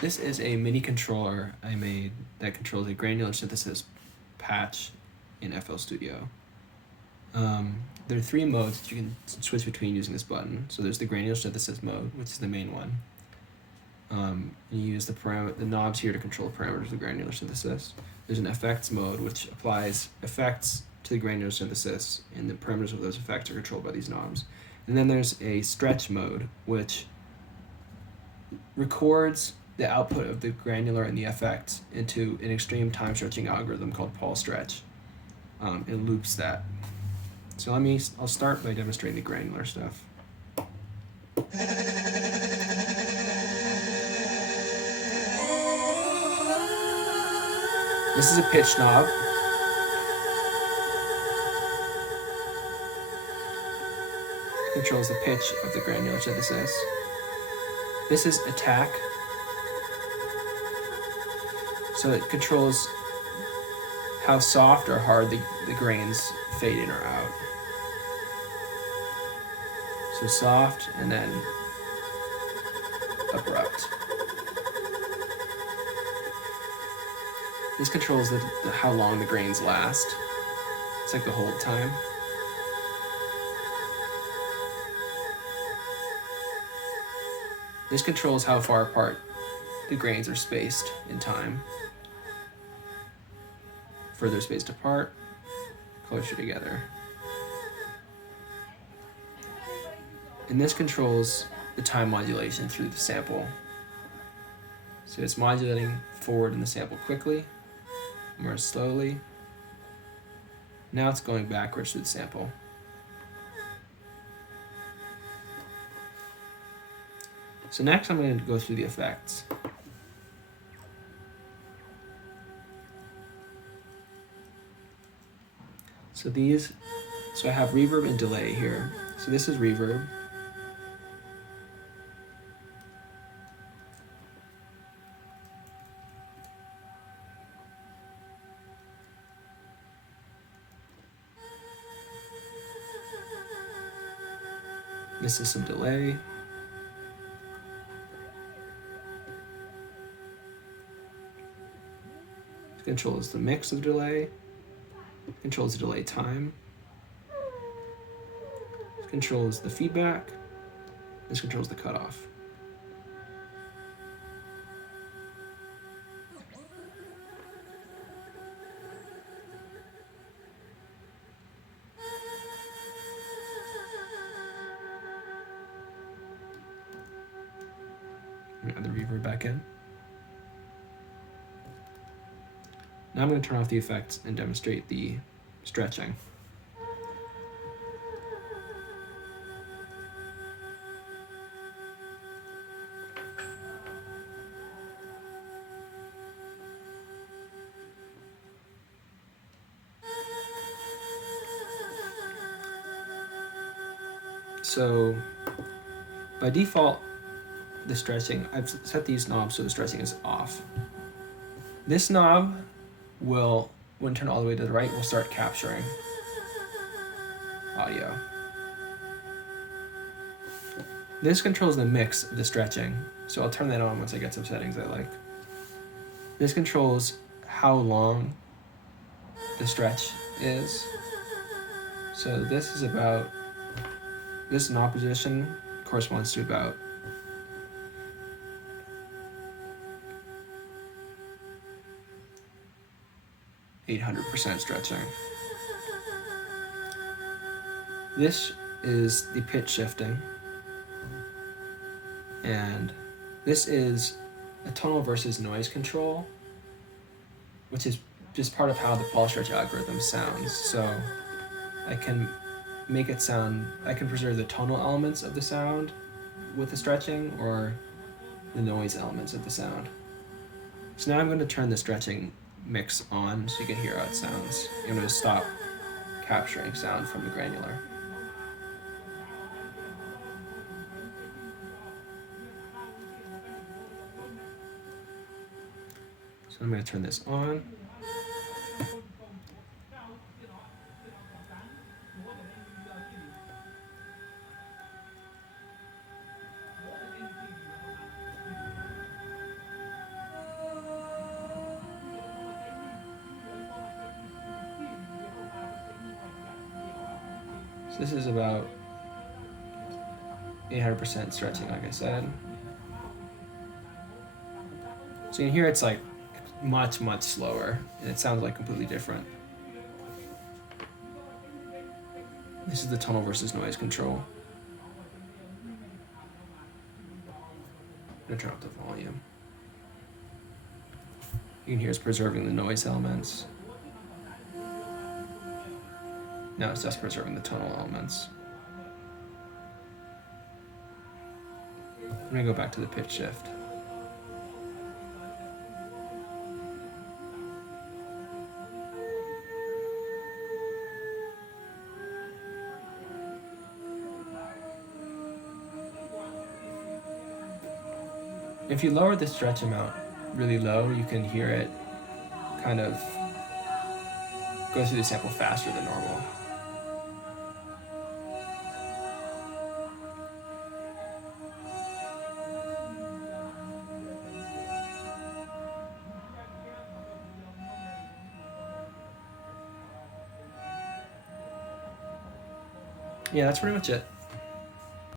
This is a MIDI controller I made that controls a granular synthesis patch in FL Studio. There are 3 modes that you can switch between using this button. So there's the granular synthesis mode, which is the main one. You use the knobs here to control the parameters of the granular synthesis. There's an effects mode, which applies effects to the granular synthesis, and the parameters of those effects are controlled by these knobs. And then there's a stretch mode, which records the output of the granular and the effects into an extreme time stretching algorithm called PaulStretch, and loops that. So I'll start by demonstrating the granular stuff. This is a pitch knob. It controls the pitch of the granular synthesis. This is attack. So it controls how soft or hard the grains fade in or out. So soft and then abrupt. This controls how long the grains last. It's like the hold time. This controls how far apart the grains are spaced in time. Further spaced apart, closer together. And this controls the time modulation through the sample. So it's modulating forward in the sample quickly, more slowly. Now it's going backwards through the sample. So next I'm going to go through the effects. So I have reverb and delay here. So this is reverb. This is some delay. It controls the mix of delay. It controls the delay time. It controls the feedback. This controls the cutoff. Add the reverb back in. Now I'm going to turn off the effects and demonstrate the stretching. So by default, the stretching, I've set these knobs so the stretching is off. This knob will, when turned all the way to the right, will start capturing audio. This controls the mix of the stretching, so I'll turn that on once I get some settings I like. This controls how long the stretch is. So this knob position corresponds to about 800% stretching. This is the pitch shifting, and this is a tonal versus noise control, which is just part of how the PaulStretch algorithm sounds. So I can make it sound, I can preserve the tonal elements of the sound with the stretching or the noise elements of the sound. So now I'm going to turn the stretching mix on so you can hear how it sounds. I'm going to stop capturing sound from the granular. So I'm going to turn this on. So this is about 800% stretching, like I said. So you can hear it's like much, much slower, and it sounds like completely different. This is the tonal versus noise control. I'm gonna turn up the volume. You can hear it's preserving the noise elements. Now it's just preserving the tonal elements. I'm gonna go back to the pitch shift. If you lower the stretch amount really low, you can hear it kind of go through the sample faster than normal. Yeah, that's pretty much it.